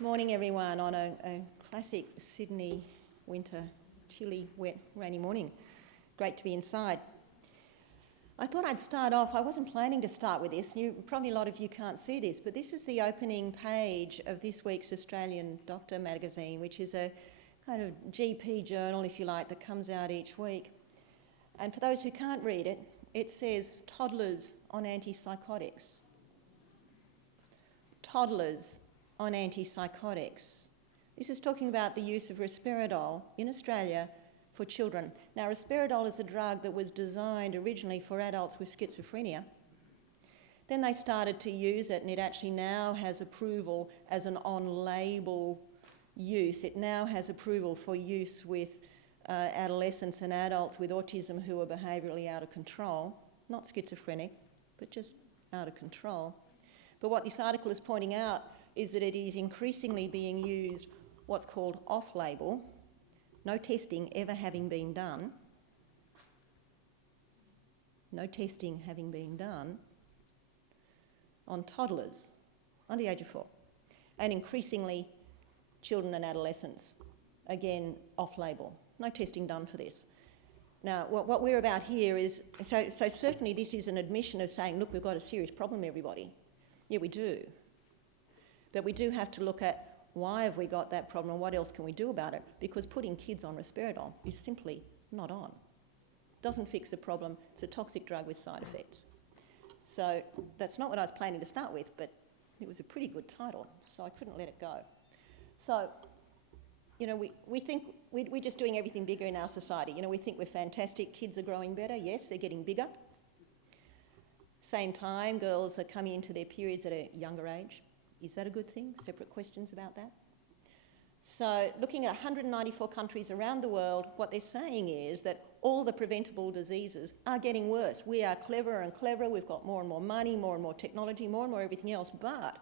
Morning everyone on a classic Sydney winter, chilly, wet, rainy morning. Great to be inside. I thought I'd start off, I wasn't planning to start with this, probably a lot of you can't see this, but this is the opening page of this week's Australian Doctor magazine, which is a kind of GP journal, if you like, that comes out each week. And for those who can't read it, it says toddlers on antipsychotics. Toddlers on antipsychotics. This is talking about the use of risperidol in Australia for children. Now, risperidol is a drug that was designed originally for adults with schizophrenia. Then they started to use it, and it actually now has approval as an on-label use. It now has approval for use with adolescents and adults with autism who are behaviourally out of control, not schizophrenic, but just out of control. But what this article is pointing out is that it is increasingly being used what's called off-label, no testing ever having been done, on toddlers under the age of 4, and increasingly children and adolescents, again off-label, no testing done for this. Now, what we're about here is, so certainly this is an admission of saying, look, we've got a serious problem, everybody. Yeah, we do. But we do have to look at why have we got that problem and what else can we do about it, because putting kids on risperidol is simply not on. Doesn't fix the problem. It's a toxic drug with side effects. So that's not what I was planning to start with, but it was a pretty good title, so I couldn't let it go. So, you know, we think we're just doing everything bigger in our society. You know, we think we're fantastic, kids are growing better. Yes, they're getting bigger. Same time, girls are coming into their periods at a younger age. Is that a good thing? Separate questions about that. So looking at 194 countries around the world, what they're saying is that all the preventable diseases are getting worse. We are cleverer and cleverer. We've got more and more money, more and more technology, more and more everything else. But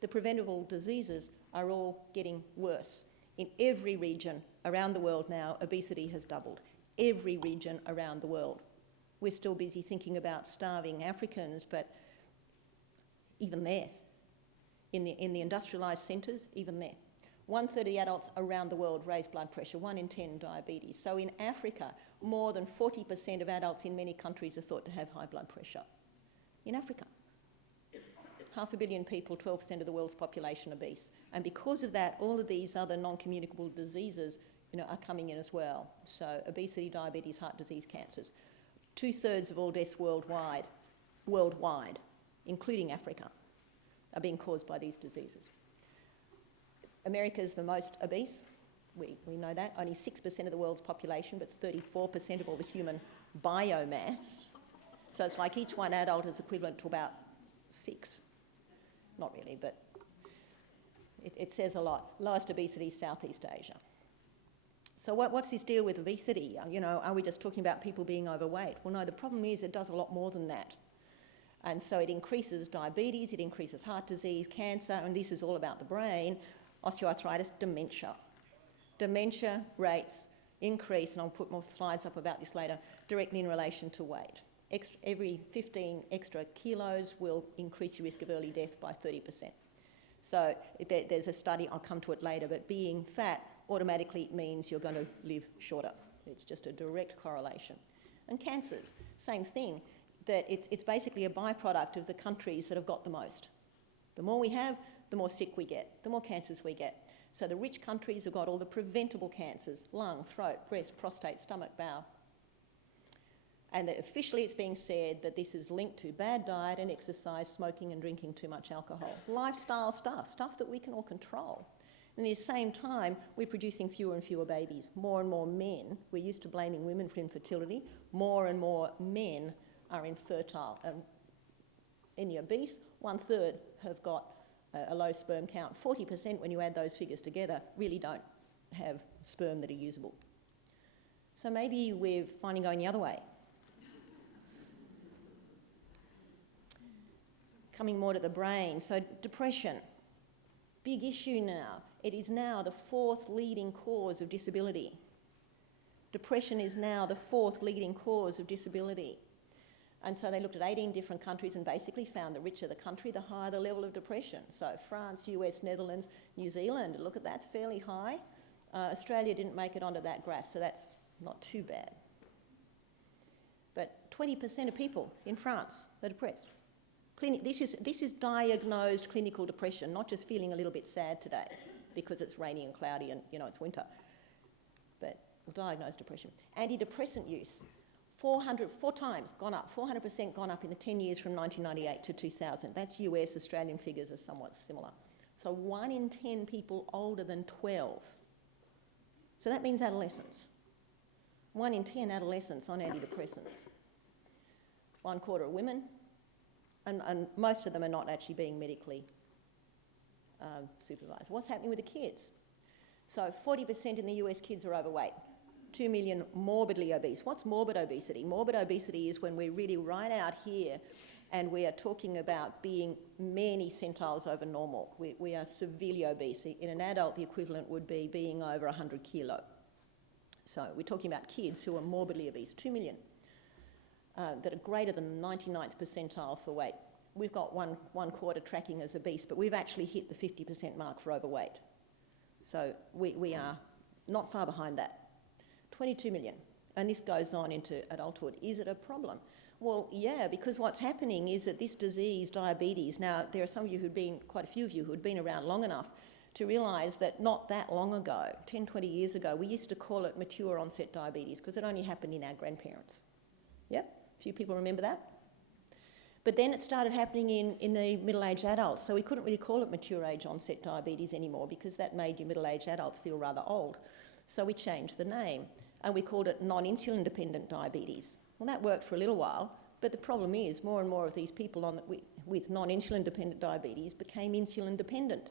the preventable diseases are all getting worse. In every region around the world now, obesity has doubled. Every region around the world. We're still busy thinking about starving Africans, but even there, in the industrialised centres, even there. 1/3 of the adults around the world raise blood pressure, 1 in 10 diabetes. So in Africa, more than 40% of adults in many countries are thought to have high blood pressure. In Africa. 500 million people, 12% of the world's population obese. And because of that, all of these other non-communicable diseases, you know, are coming in as well. So obesity, diabetes, heart disease, cancers. 2/3 of all deaths worldwide, including Africa, are being caused by these diseases. America is the most obese. We know that. Only 6% of the world's population, but 34% of all the human biomass. So it's like each one adult is equivalent to about 6. Not really, but it says a lot. Lowest obesity, Southeast Asia. So what's this deal with obesity? You know, are we just talking about people being overweight? Well, no, the problem is it does a lot more than that. And so it increases diabetes, it increases heart disease, cancer, and this is all about the brain, osteoarthritis, dementia. Dementia rates increase, and I'll put more slides up about this later, directly in relation to weight. Every 15 extra kilos will increase your risk of early death by 30%. So there's a study, I'll come to it later, but being fat automatically means you're going to live shorter. It's just a direct correlation. And cancers, same thing. That it's basically a byproduct of the countries that have got the most. The more we have, the more sick we get, the more cancers we get. So the rich countries have got all the preventable cancers, lung, throat, breast, prostate, stomach, bowel. And that officially it's being said that this is linked to bad diet and exercise, smoking and drinking too much alcohol. Lifestyle stuff that we can all control. And at the same time, we're producing fewer and fewer babies. More and more men, we're used to blaming women for infertility, more and more men are infertile. In the obese, 1/3 have got a low sperm count. 40%, when you add those figures together, really don't have sperm that are usable. So maybe we're finally going the other way. Coming more to the brain. So depression, big issue now. It is now the 4th leading cause of disability. Depression is now the 4th leading cause of disability. And so they looked at 18 different countries and basically found the richer the country, the higher the level of depression. So France, US, Netherlands, New Zealand, look at that's fairly high. Australia didn't make it onto that graph, so that's not too bad. But 20% of people in France are depressed. This is diagnosed clinical depression, not just feeling a little bit sad today because it's rainy and cloudy and, you know, it's winter, but diagnosed depression. Antidepressant use, 4 times gone up, 400% gone up in the 10 years from 1998 to 2000. That's US, Australian figures are somewhat similar. So 1 in 10 people older than 12. So that means adolescents. 1 in 10 adolescents on antidepressants. 1/4 of women, and most of them are not actually being medically supervised. What's happening with the kids? So 40% in the US kids are overweight. 2 million morbidly obese. What's morbid obesity? Morbid obesity is when we're really right out here and we are talking about being many centiles over normal. We are severely obese. In an adult, the equivalent would be being over 100 kilo. So we're talking about kids who are morbidly obese, 2 million, that are greater than the 99th percentile for weight. We've got 1/4 tracking as obese, but we've actually hit the 50% mark for overweight. So we are not far behind that. 22 million, and this goes on into adulthood. Is it a problem? Well, yeah, because what's happening is that this disease, diabetes, now there are some of you quite a few of you who had been around long enough to realise that not that long ago, 10, 20 years ago, we used to call it mature onset diabetes because it only happened in our grandparents. Yep, a few people remember that. But then it started happening in the middle-aged adults, so we couldn't really call it mature age onset diabetes anymore because that made you middle-aged adults feel rather old. So we changed the name and we called it non-insulin dependent diabetes. Well, that worked for a little while, but the problem is more and more of these people with non-insulin dependent diabetes became insulin dependent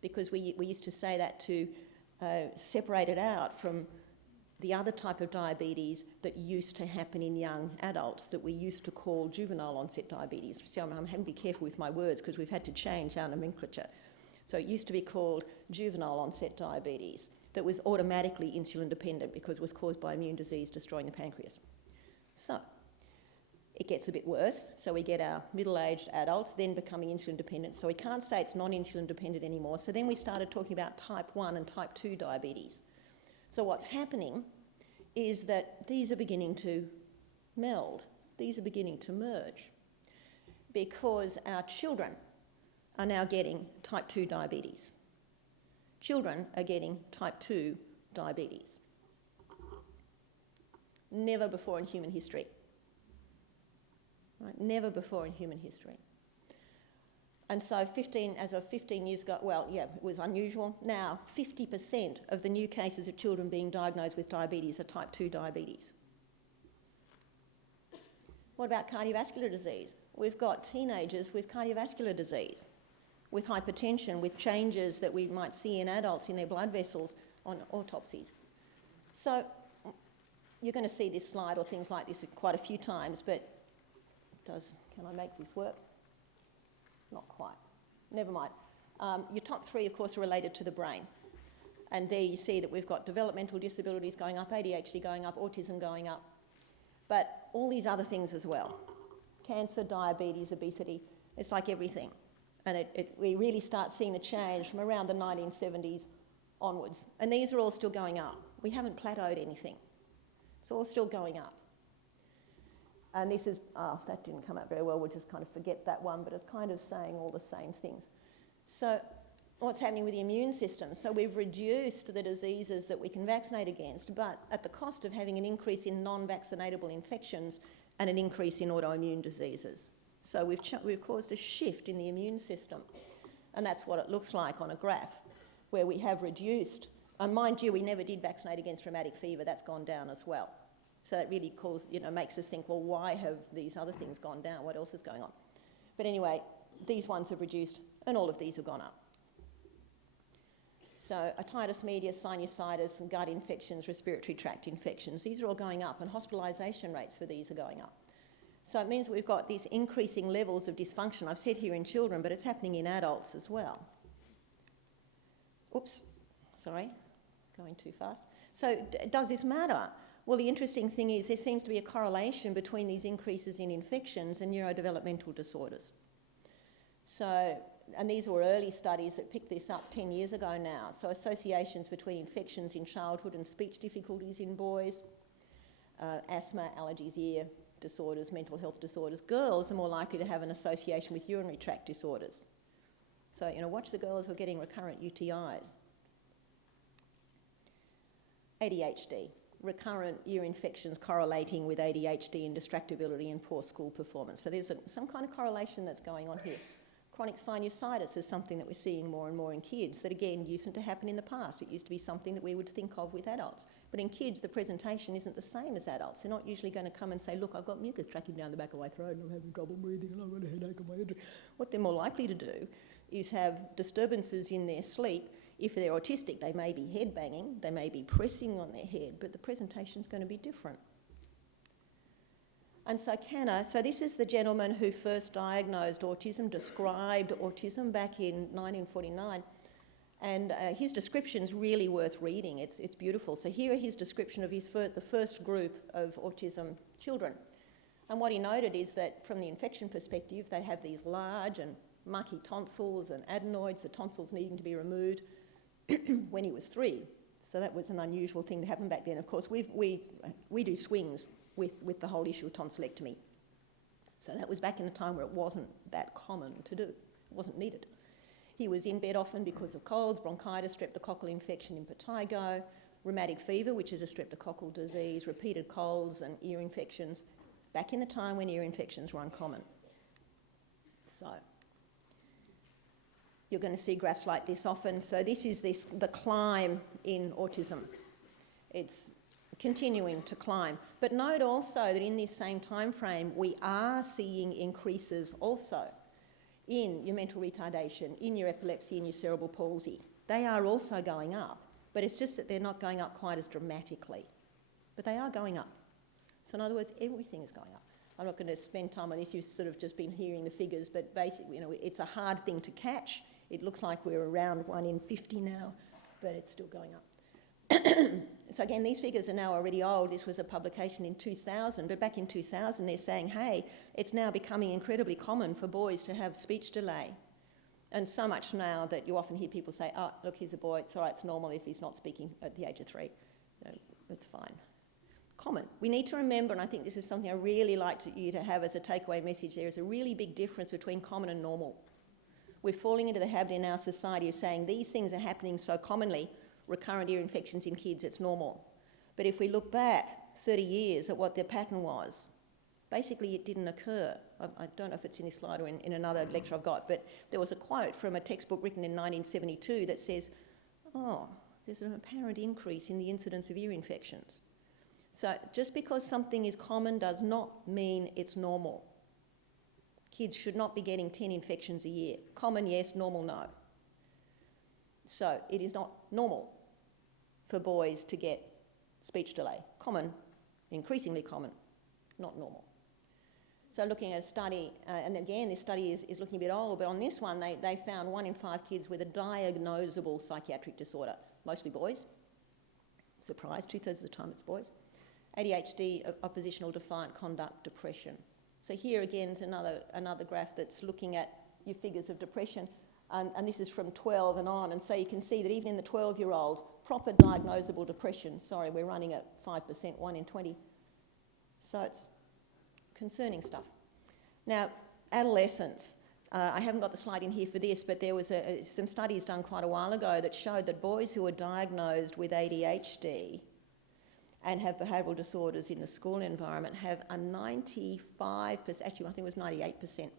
because we used to say that to separate it out from the other type of diabetes that used to happen in young adults that we used to call juvenile onset diabetes. So I'm having to be careful with my words because we've had to change our nomenclature. So it used to be called juvenile onset diabetes that was automatically insulin dependent because it was caused by immune disease destroying the pancreas. So it gets a bit worse. So we get our middle-aged adults then becoming insulin dependent. So we can't say it's non-insulin dependent anymore. So then we started talking about type 1 and type 2 diabetes. So what's happening is that these are beginning to meld. These are beginning to merge because our children are now getting type 2 diabetes. Children are getting type 2 diabetes. Never before in human history. Right? Never before in human history. And so as of 15 years ago, well, yeah, it was unusual. Now, 50% of the new cases of children being diagnosed with diabetes are type 2 diabetes. What about cardiovascular disease? We've got teenagers with cardiovascular disease, with hypertension, with changes that we might see in adults in their blood vessels on autopsies. So you're going to see this slide or things like this quite a few times, but can I make this work? Not quite. Never mind. Your top 3, of course, are related to the brain. And there you see that we've got developmental disabilities going up, ADHD going up, autism going up, but all these other things as well. Cancer, diabetes, obesity, it's like everything. And we really start seeing the change from around the 1970s onwards. And these are all still going up. We haven't plateaued anything. It's all still going up. And this is, that didn't come out very well, we'll just kind of forget that one, but it's kind of saying all the same things. So what's happening with the immune system? So we've reduced the diseases that we can vaccinate against, but at the cost of having an increase in non-vaccinatable infections and an increase in autoimmune diseases. So we've caused a shift in the immune system. And that's what it looks like on a graph, where we have reduced, and mind you, we never did vaccinate against rheumatic fever, that's gone down as well. So that really makes us think, well, why have these other things gone down? What else is going on? But anyway, these ones have reduced, and all of these have gone up. So otitis media, sinusitis, and gut infections, respiratory tract infections, these are all going up, and hospitalisation rates for these are going up. So it means we've got these increasing levels of dysfunction. I've said here in children, but it's happening in adults as well. Oops, sorry, going too fast. So does this matter? Well, the interesting thing is there seems to be a correlation between these increases in infections and neurodevelopmental disorders. So, and these were early studies that picked this up 10 years ago now. So associations between infections in childhood and speech difficulties in boys, asthma, allergies, ear disorders, mental health disorders. Girls are more likely to have an association with urinary tract disorders. So, watch the girls who are getting recurrent UTIs. ADHD, recurrent ear infections correlating with ADHD and distractibility and poor school performance. So there's some kind of correlation that's going on here. Chronic sinusitis is something that we're seeing more and more in kids that, again, used to happen in the past. It used to be something that we would think of with adults. But in kids, the presentation isn't the same as adults. They're not usually going to come and say, look, I've got mucus tracking down the back of my throat and I'm having trouble breathing and I've got a headache on my head. What they're more likely to do is have disturbances in their sleep. If they're autistic, they may be head banging, they may be pressing on their head, but the presentation's going to be different. And so so this is the gentleman who first diagnosed autism, described autism back in 1949, and his description's really worth reading. It's beautiful. So here are his description of the first group of autism children. And what he noted is that from the infection perspective, they have these large and mucky tonsils and adenoids, the tonsils needing to be removed when he was 3. So that was an unusual thing to happen back then. Of course, we do swings with the whole issue of tonsillectomy. So that was back in a time where it wasn't that common to do. It wasn't needed. He was in bed often because of colds, bronchitis, streptococcal infection, impetigo, rheumatic fever, which is a streptococcal disease, repeated colds and ear infections, back in the time when ear infections were uncommon. So you're going to see graphs like this often. So this is the climb in autism. It's continuing to climb. But note also that in this same time frame, we are seeing increases also in your mental retardation, in your epilepsy, in your cerebral palsy. They are also going up, but it's just that they're not going up quite as dramatically. But they are going up. So in other words, everything is going up. I'm not going to spend time on this, you've sort of just been hearing the figures, but basically, it's a hard thing to catch. It looks like we're around 1 in 50 now, but it's still going up. So again, these figures are now already old. This was a publication in 2000, but back in 2000 they're saying, hey, it's now becoming incredibly common for boys to have speech delay. And so much now that you often hear people say, oh, look, he's a boy, it's all right, it's normal if he's not speaking at the age of 3. No, that's fine. Common. We need to remember, and I think this is something I really like you to have as a takeaway message, there is a really big difference between common and normal. We're falling into the habit in our society of saying these things are happening so commonly, recurrent ear infections in kids, it's normal. But if we look back 30 years at what their pattern was, basically it didn't occur. I don't know if it's in this slide or in another lecture I've got, but there was a quote from a textbook written in 1972 that says, oh, there's an apparent increase in the incidence of ear infections. So just because something is common does not mean it's normal. Kids should not be getting 10 infections a year. Common, yes. Normal, no. So it is not normal for boys to get speech delay. Common, increasingly common, not normal. So looking at a study, and again this study is looking a bit old, but on this one they found 1 in 5 kids with a diagnosable psychiatric disorder, mostly boys. Surprise, 2/3 of the time it's boys. ADHD, oppositional defiant conduct, depression. So here again is another graph that's looking at your figures of depression, and this is from 12 and on, and so you can see that even in the 12-year-olds, proper diagnosable depression, sorry, we're running at 5%, 1 in 20. So it's concerning stuff. Now, adolescents. I haven't got the slide in here for this, but there was some studies done quite a while ago that showed that boys who were diagnosed with ADHD and have behavioural disorders in the school environment have a 95%, actually I think it was 98%,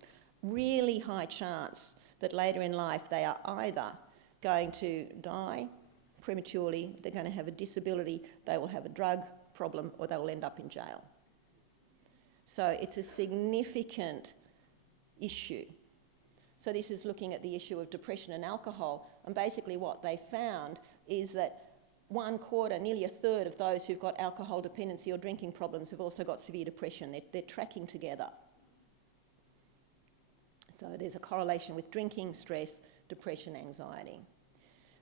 really high chance that later in life they are either going to die prematurely, they're going to have a disability, they will have a drug problem, or they will end up in jail. So it's a significant issue. So this is looking at the issue of depression and alcohol, and basically what they found is that 1/4, nearly 1/3 of those who've got alcohol dependency or drinking problems have also got severe depression. They're tracking together. So there's a correlation with drinking, stress, depression, anxiety.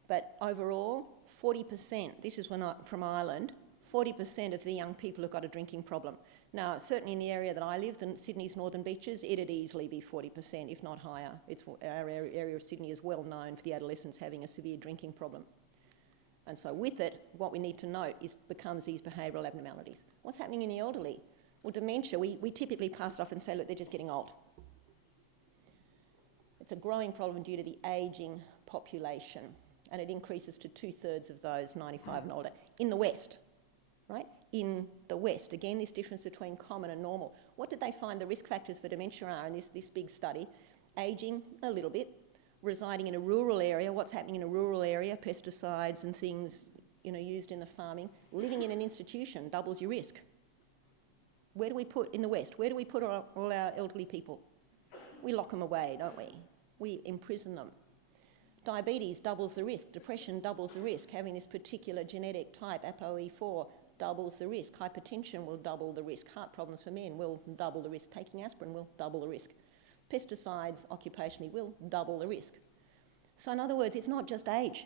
But overall, 40%, this is from Ireland, 40% of the young people have got a drinking problem. Now, certainly in the area that I live, Sydney's Northern Beaches, it'd easily be 40%, if not higher. Our area of Sydney is well known for the adolescents having a severe drinking problem. And so with it, what we need to note becomes these behavioural abnormalities. What's happening in the elderly? Well, dementia, we typically pass it off and say, look, they're just getting old. It's a growing problem due to the ageing population, and it increases to 2/3 of those 95 and older in the West, right? In the West. Again, this difference between common and normal. What did they find the risk factors for dementia are in this big study? Ageing, a little bit. Residing in a rural area, what's happening in a rural area? Pesticides and things, used in the farming. Living in an institution doubles your risk. Where do we put, in the West, where do we put all our elderly people? We lock them away, don't we? We imprison them. Diabetes doubles the risk. Depression doubles the risk. Having this particular genetic type, ApoE4, doubles the risk. Hypertension will double the risk. Heart problems for men will double the risk. Taking aspirin will double the risk. Pesticides occupationally will double the risk. So in other words, it's not just age.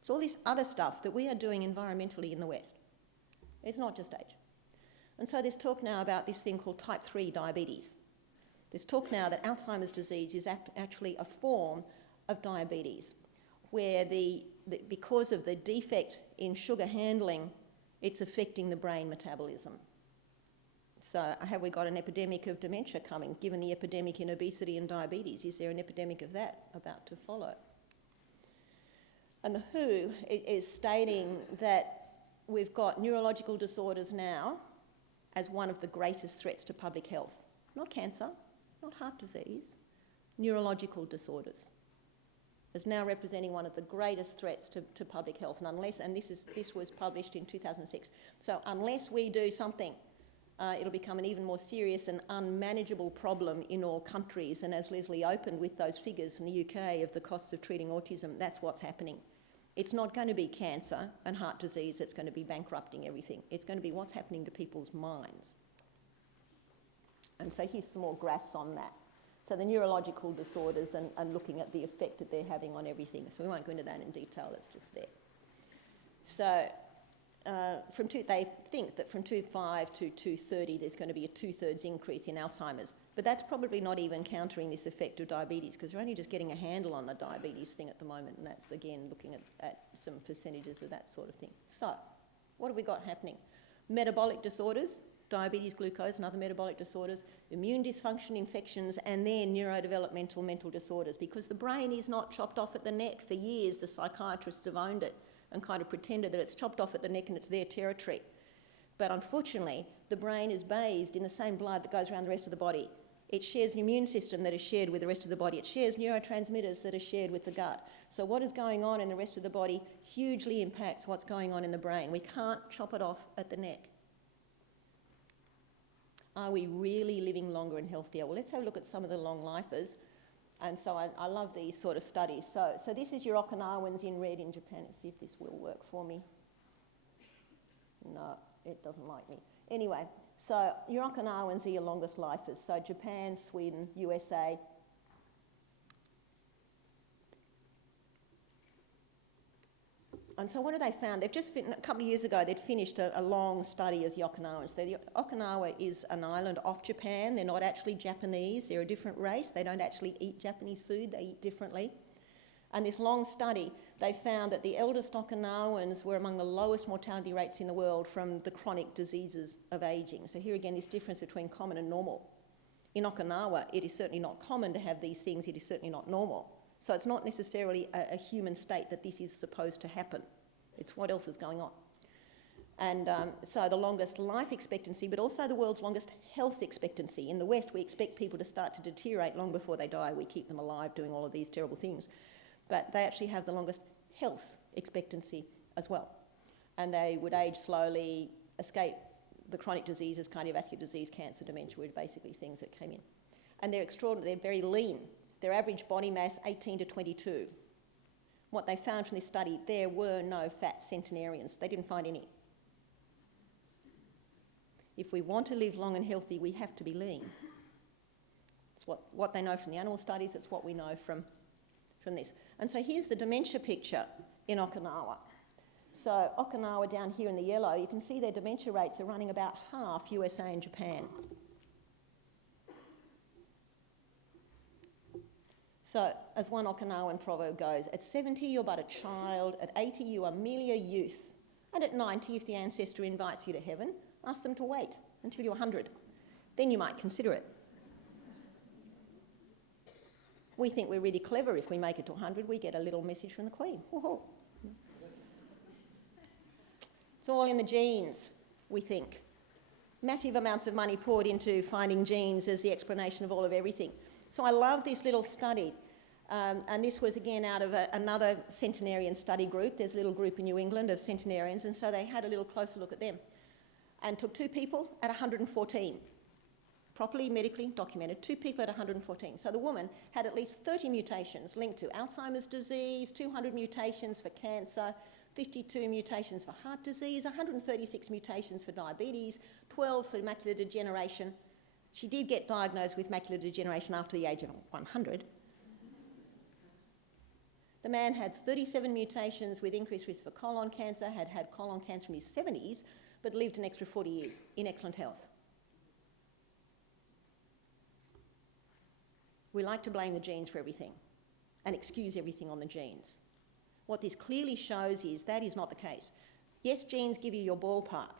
It's all this other stuff that we are doing environmentally in the West. It's not just age. And so there's talk now about this thing called type 3 diabetes. There's talk now that Alzheimer's disease is actually a form of diabetes, where because of the defect in sugar handling, it's affecting the brain metabolism. So have we got an epidemic of dementia coming, given the epidemic in obesity and diabetes? Is there an epidemic of that about to follow? And the WHO is stating that we've got neurological disorders now as one of the greatest threats to public health. Not cancer, not heart disease, neurological disorders is now representing one of the greatest threats to public health. And this was published in 2006. So unless we do something, it'll become an even more serious and unmanageable problem in all countries. And as Leslie opened with those figures from the UK of the costs of treating autism, that's what's happening. It's not going to be cancer and heart disease that's going to be bankrupting everything. It's going to be what's happening to people's minds. And so here's some more graphs on that. So the neurological disorders and looking at the effect that they're having on everything. So we won't go into that in detail, it's just there. So they think that from 2005 to 2030 there's going to be a 2/3 increase in Alzheimer's. But that's probably not even countering this effect of diabetes, because we're only just getting a handle on the diabetes thing at the moment, and that's, again, looking at some percentages of that sort of thing. So what have we got happening? Metabolic disorders, diabetes, glucose and other metabolic disorders, immune dysfunction, infections, and then neurodevelopmental mental disorders, because the brain is not chopped off at the neck. For years, the psychiatrists have owned it and kind of pretended that it's chopped off at the neck and it's their territory. But unfortunately, the brain is bathed in the same blood that goes around the rest of the body. It shares an immune system that is shared with the rest of the body. It shares neurotransmitters that are shared with the gut. So what is going on in the rest of the body hugely impacts what's going on in the brain. We can't chop it off at the neck. Are we really living longer and healthier? Well, let's have a look at some of the long lifers. And so I love these sort of studies. So this is your Okinawans in red in Japan. Let's see if this will work for me. No, it doesn't like me. Anyway, so your Okinawans are your longest lifers. So Japan, Sweden, USA. And so what have they found? They've just, a couple of years ago, they'd finished a long study of the Okinawans. So the Okinawa is an island off Japan. They're not actually Japanese. They're a different race. They don't actually eat Japanese food. They eat differently. And this long study, they found that the eldest Okinawans were among the lowest mortality rates in the world from the chronic diseases of ageing. So here again, this difference between common and normal. In Okinawa, it is certainly not common to have these things. It is certainly not normal. So it's not necessarily a human state that this is supposed to happen. It's what else is going on. And so the longest life expectancy, but also the world's longest health expectancy. In the West, we expect people to start to deteriorate long before they die. We keep them alive doing all of these terrible things. But they actually have the longest health expectancy as well. And they would age slowly, escape the chronic diseases, cardiovascular disease, cancer, dementia, were basically things that came in. And they're extraordinary, they're very lean. Their average body mass, 18 to 22. What they found from this study, there were no fat centenarians. They didn't find any. If we want to live long and healthy, we have to be lean. It's what they know from the animal studies, it's what we know from this. And so here's the dementia picture in Okinawa. So Okinawa down here in the yellow, you can see their dementia rates are running about half USA and Japan. So, as one Okinawan proverb goes, at 70 you're but a child, at 80 you are merely a youth, and at 90, if the ancestor invites you to heaven, ask them to wait until you're 100. Then you might consider it. We think we're really clever if we make it to 100, we get a little message from the Queen. Woo-hoo. It's all in the genes, we think. Massive amounts of money poured into finding genes as the explanation of all of everything. So I love this little study, and this was again out of another centenarian study group. There's a little group in New England of centenarians, and so they had a little closer look at them and took 2 people at 114, properly medically documented, 2 people at 114. So the woman had at least 30 mutations linked to Alzheimer's disease, 200 mutations for cancer, 52 mutations for heart disease, 136 mutations for diabetes, 12 for macular degeneration. She did get diagnosed with macular degeneration after the age of 100. The man had 37 mutations with increased risk for colon cancer, had had colon cancer in his 70s, but lived an extra 40 years in excellent health. We like to blame the genes for everything and excuse everything on the genes. What this clearly shows is that is not the case. Yes, genes give you your ballpark,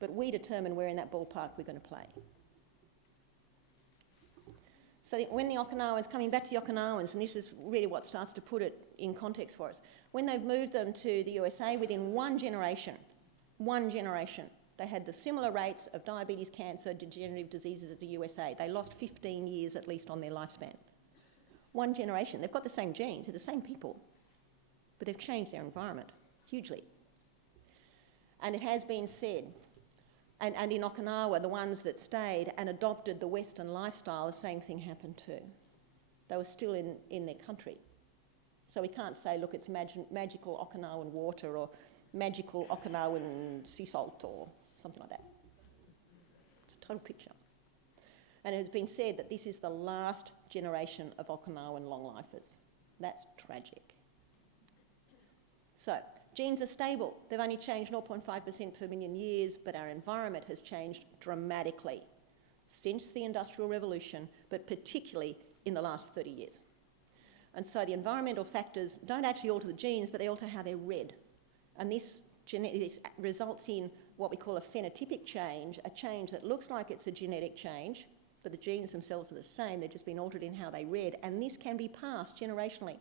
but we determine where in that ballpark we're going to play. So when the Okinawans, coming back to the Okinawans, and this is really what starts to put it in context for us, when they've moved them to the USA, within one generation, they had the similar rates of diabetes, cancer, degenerative diseases as the USA. They lost 15 years at least on their lifespan. One generation. They've got the same genes, they're the same people, but they've changed their environment hugely. And it has been said, and in Okinawa, the ones that stayed and adopted the Western lifestyle, the same thing happened too. They were still in their country. So we can't say, look, it's magical Okinawan water or magical Okinawan sea salt or something like that. It's a total picture. And it has been said that this is the last generation of Okinawan long-lifers. That's tragic. So, genes are stable. They've only changed 0.5% per million years, but our environment has changed dramatically since the Industrial Revolution, but particularly in the last 30 years. And so the environmental factors don't actually alter the genes, but they alter how they're read. And this results in what we call a phenotypic change, a change that looks like it's a genetic change, but the genes themselves are the same, they've just been altered in how they read, and this can be passed generationally.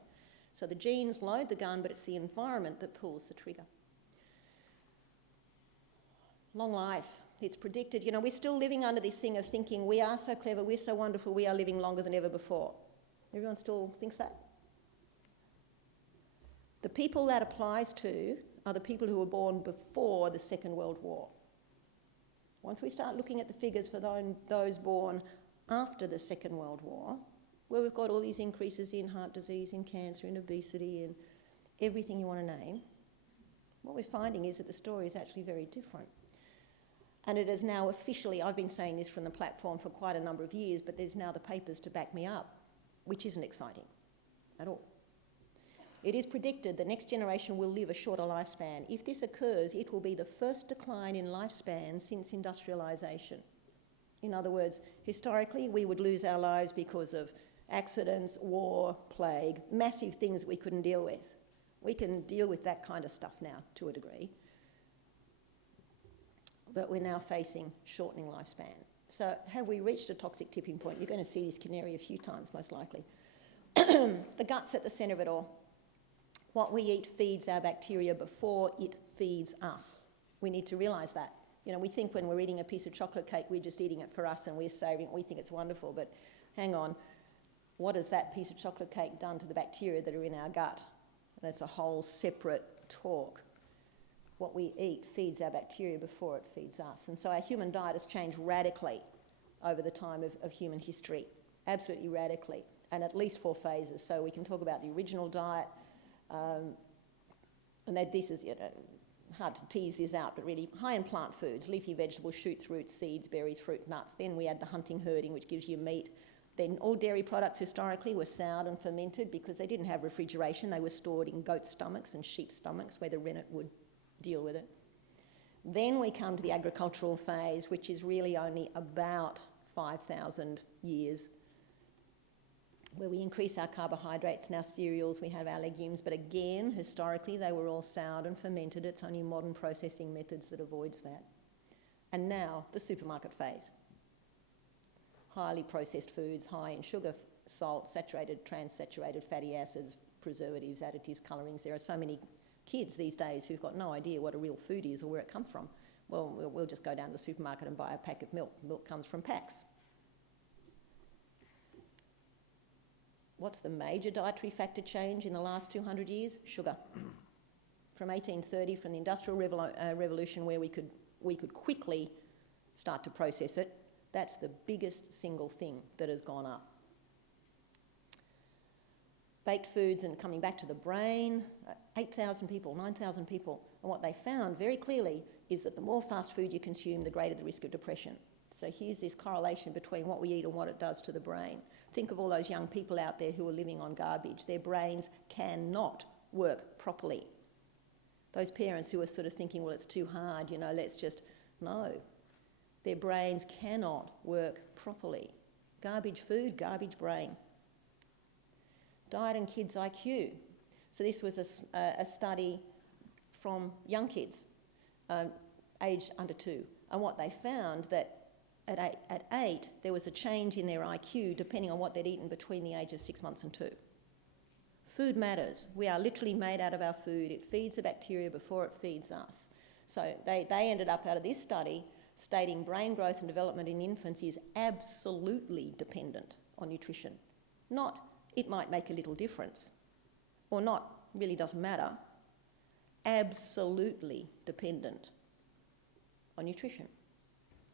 So the genes load the gun, but it's the environment that pulls the trigger. Long life, it's predicted. You know, we're still living under this thing of thinking we are so clever, we're so wonderful, we are living longer than ever before. Everyone still thinks that? The people that applies to are the people who were born before the Second World War. Once we start looking at the figures for those born after the Second World War, where we've got all these increases in heart disease, in cancer, in obesity, and everything you want to name, what we're finding is that the story is actually very different. And it is now officially, I've been saying this from the platform for quite a number of years, but there's now the papers to back me up, which isn't exciting at all. It is predicted the next generation will live a shorter lifespan. If this occurs, it will be the first decline in lifespan since industrialisation. In other words, historically, we would lose our lives because of accidents, war, plague, massive things we couldn't deal with. We can deal with that kind of stuff now to a degree. But we're now facing shortening lifespan. So have we reached a toxic tipping point? You're going to see this canary a few times, most likely. The gut's at the centre of it all. What we eat feeds our bacteria before it feeds us. We need to realise that. You know, we think when we're eating a piece of chocolate cake, we're just eating it for us and we're saving it, we think it's wonderful, but hang on, what has that piece of chocolate cake done to the bacteria that are in our gut? That's a whole separate talk. What we eat feeds our bacteria before it feeds us. And so our human diet has changed radically over the time of human history, absolutely radically, and at least 4 phases. So we can talk about the original diet, and that this is, you know, hard to tease this out, but really high in plant foods, leafy vegetables, shoots, roots, seeds, berries, fruit, nuts. Then we add the hunting, herding, which gives you meat, Then all dairy products historically were soured and fermented because they didn't have refrigeration. They were stored in goat stomachs and sheep stomachs where the rennet would deal with it. Then we come to the agricultural phase, which is really only about 5,000 years, where we increase our carbohydrates and our cereals, we have our legumes, but again, historically, they were all soured and fermented. It's only modern processing methods that avoids that. And now, the supermarket phase. Highly processed foods, high in sugar, salt, saturated, trans-saturated fatty acids, preservatives, additives, colourings. There are so many kids these days who've got no idea what a real food is or where it comes from. Well, we'll just go down to the supermarket and buy a pack of milk. Milk comes from packs. What's the major dietary factor change in the last 200 years? Sugar. From 1830, from the Industrial Revolution, where we could quickly start to process it, that's the biggest single thing that has gone up. Baked foods, and coming back to the brain, 8,000 people, 9,000 people, and what they found very clearly is that the more fast food you consume, the greater the risk of depression. So here's this correlation between what we eat and what it does to the brain. Think of all those young people out there who are living on garbage. Their brains cannot work properly. Those parents who are sort of thinking, well, it's too hard, let's just... No. Their brains cannot work properly. Garbage food, garbage brain. Diet and kids' IQ. So this was a study from young kids, aged under 2. And what they found that at 8, there was a change in their IQ depending on what they'd eaten between the age of 6 months and 2. Food matters. We are literally made out of our food. It feeds the bacteria before it feeds us. So they ended up out of this study stating brain growth and development in infants is absolutely dependent on nutrition. Not, it might make a little difference, or not, really doesn't matter. Absolutely dependent on nutrition.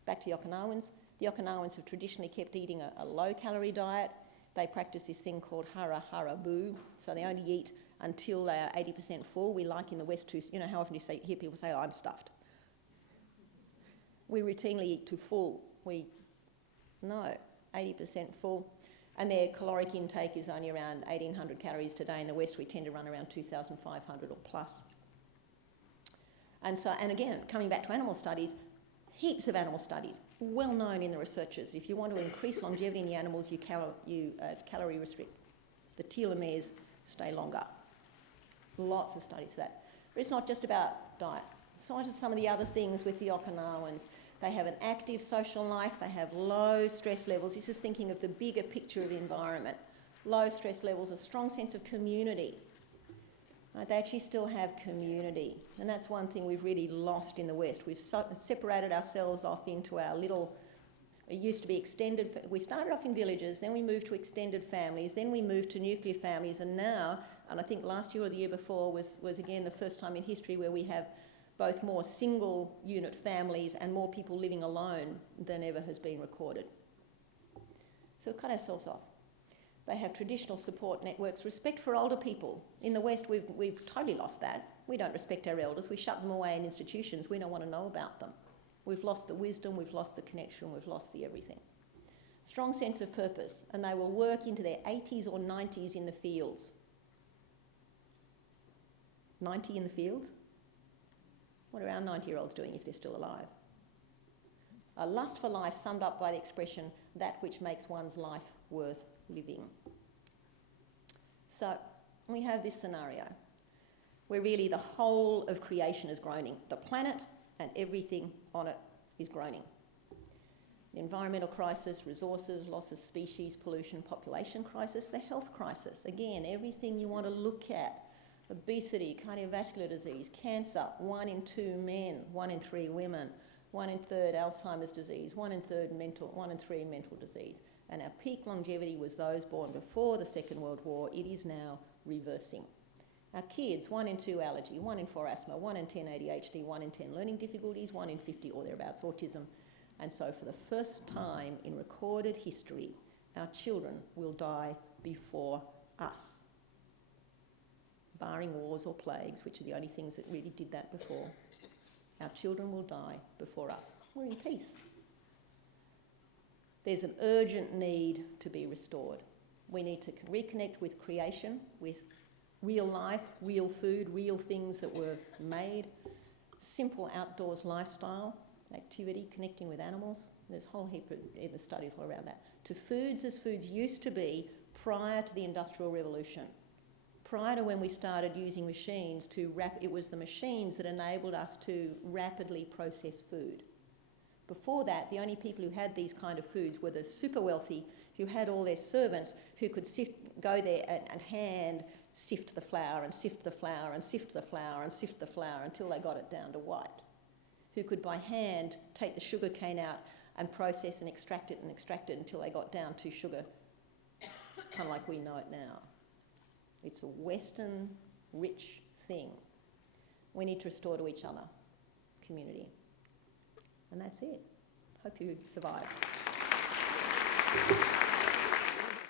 Back to the Okinawans. The Okinawans have traditionally kept eating a low-calorie diet. They practice this thing called hara hara boo, so they only eat until they are 80% full. We like in the West to, how often do you hear people say, oh, I'm stuffed? We routinely eat to full. No, 80% full. And their caloric intake is only around 1,800 calories today. In the West, we tend to run around 2,500 or plus. And again, coming back to animal studies, heaps of animal studies, well known in the researchers. If you want to increase longevity in the animals, you calorie restrict. The telomeres stay longer. Lots of studies for that. But it's not just about diet. So on to some of the other things with the Okinawans. They have an active social life. They have low stress levels. This is thinking of the bigger picture of the environment. Low stress levels, a strong sense of community. Right? They actually still have community. And that's one thing we've really lost in the West. We've separated ourselves off into our little... It used to be extended... We started off in villages, then we moved to extended families, then we moved to nuclear families, and now, and I think last year or the year before was again the first time in history where we have both more single unit families and more people living alone than ever has been recorded. So we've cut ourselves off. They have traditional support networks, respect for older people. In the West, we've totally lost that. We don't respect our elders. We shut them away in institutions. We don't want to know about them. We've lost the wisdom, we've lost the connection, we've lost the everything. Strong sense of purpose, and they will work into their 80s or 90s in the fields. 90 in the fields? What are our 90-year-olds doing if they're still alive? A lust for life summed up by the expression, that which makes one's life worth living. So we have this scenario where really the whole of creation is groaning. The planet and everything on it is groaning. The environmental crisis, resources, loss of species, pollution, population crisis, the health crisis. Again, everything you want to look at. Obesity, cardiovascular disease, cancer, 1 in 2 men, 1 in 3 women, 1 in 3 Alzheimer's disease, 1 in 3 mental disease. And our peak longevity was those born before the Second World War. It is now reversing. Our kids, 1 in 2 allergy, 1 in 4 asthma, 1 in 10 ADHD, 1 in 10 learning difficulties, 1 in 50 or thereabouts autism. And so for the first time in recorded history, our children will die before us. Barring wars or plagues, which are the only things that really did that before. Our children will die before us. We're in peace. there's an urgent need to be restored. We need to reconnect with creation, with real life, real food, real things that were made, simple outdoors lifestyle, activity, connecting with animals. There's a whole heap of the studies all around that. To foods as foods used to be prior to the Industrial Revolution. Prior to when we started using machines it was the machines that enabled us to rapidly process food. Before that, the only people who had these kind of foods were the super wealthy who had all their servants who could go there and hand sift the flour and sift the flour and sift the flour and sift the flour until they got it down to white. Who could by hand take the sugar cane out and process and extract it until they got down to sugar, kind of like we know it now. It's a Western rich thing. We need to restore to each other, community. And that's it. Hope you survive.